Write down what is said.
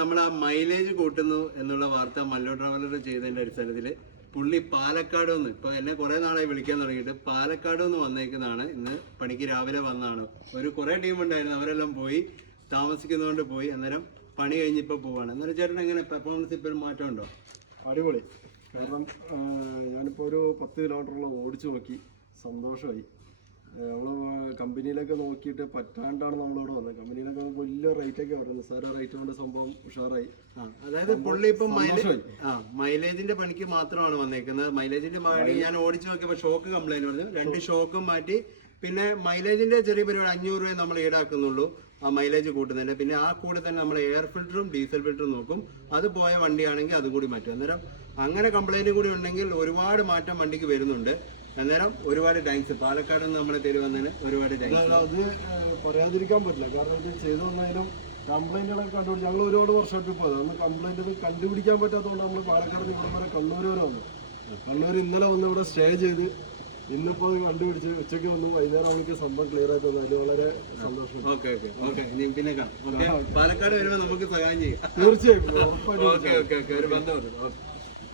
നമ്മൾ ആ മൈലേജ് കൂട്ടുന്നു എന്നുള്ള വാർത്ത മല്ലോ ട്രാവലർ ചെയ്തതിന്റെ അടിസ്ഥാനത്തിൽ പുള്ളി പാലക്കാട് നിന്ന് ഇപ്പൊ എന്നെ കുറെ നാളായി വിളിക്കാൻ തുടങ്ങിയിട്ട് പാലക്കാട് നിന്ന് വന്നേക്കുന്നതാണ്. ഇന്ന് പണിക്ക് രാവിലെ വന്നതാണ്. ഒരു കുറെ ടീം ഉണ്ടായിരുന്നു, അവരെല്ലാം പോയി താമസിക്കുന്നതുകൊണ്ട് പോയി. അന്നേരം പണി കഴിഞ്ഞിപ്പോൾ പോവാണ്. അന്നേരം ചേട്ടൻ എങ്ങനെ പെർഫോമൻസ് ഇപ്പോൾ മാറ്റം ഉണ്ടോ? അടിപൊളി. കാരണം ഞാനിപ്പോൾ ഒരു 10 കിലോമീറ്ററോളം ഓടിച്ചു നോക്കി, സന്തോഷമായി. നമ്മൾ കമ്പനിയിലൊക്കെ നോക്കിയിട്ട് പറ്റാണ്ടാണ് നമ്മളിവിടെ വന്നത്. കമ്പനിയിലൊക്കെ വലിയ റേറ്റൊക്കെ പറയുന്നത്, നിസ്സാര റേറ്റ് കൊണ്ട് സംഭവം ഉഷാറായി. അതായത് പുള്ളി ഇപ്പം മൈലേജിന്റെ പണിക്ക് മാത്രമാണ് വന്നേക്കുന്നത്. മൈലേജിന്റെ പണി ഞാൻ ഓടിച്ചു നോക്കിയപ്പോൾ ഷോക്ക് കംപ്ലൈന്റ് പറഞ്ഞു. 2 ഷോക്കും മാറ്റി. പിന്നെ മൈലേജിന്റെ ചെറിയ പരിപാടി 500 രൂപ നമ്മൾ ഈടാക്കുന്നുള്ളൂ ആ മൈലേജ് കൂട്ടുന്നതിന്. പിന്നെ ആ കൂടെ തന്നെ നമ്മൾ എയർ ഫിൽറ്ററും ഡീസൽ ഫിൽറ്ററും നോക്കും. അത് പോയ വണ്ടിയാണെങ്കിൽ അതും കൂടി മാറ്റും. അന്നേരം അങ്ങനെ കംപ്ലൈന്റ് കൂടി ഉണ്ടെങ്കിൽ ഒരുപാട് മാറ്റം വണ്ടിക്ക് വരുന്നുണ്ട്. അന്നേരം ഒരുപാട് താങ്ക്സ്. പാലക്കാട് നിന്ന് നമ്മളെ തരുവന്നതിന് ഒരുപാട് താങ്ക്സ്. അത് പറയാതിരിക്കാൻ പറ്റില്ല. കാരണം ഇത് ചെയ്തു വന്നാലും കംപ്ലൈന്റുകളൊക്കെ കണ്ടുപിടിച്ച് ഞങ്ങൾ ഒരുപാട് വർഷമായിട്ട് പോയത്. അന്ന് കംപ്ലൈന്റ് കണ്ടുപിടിക്കാൻ പറ്റാത്തതുകൊണ്ട് നമ്മൾ പാലക്കാട് ഇവിടെ വരെ കണ്ണൂർ വരെ വന്നു. കണ്ണൂർ ഇന്നലെ വന്ന് ഇവിടെ സ്റ്റേ ചെയ്ത് ഇന്നിപ്പോ കണ്ടുപിടിച്ച് ഉച്ചയ്ക്ക് വന്നു. വൈകുന്നേരം അവൾക്ക് സംഭവം ക്ലിയർ ആയിട്ട് വന്നു. അതിൽ വളരെ സന്തോഷം. പിന്നെ പാലക്കാട് വരുമ്പോൾ നമുക്ക് സഹായം ചെയ്യാം. തീർച്ചയായും. ഒരു ബന്ധം.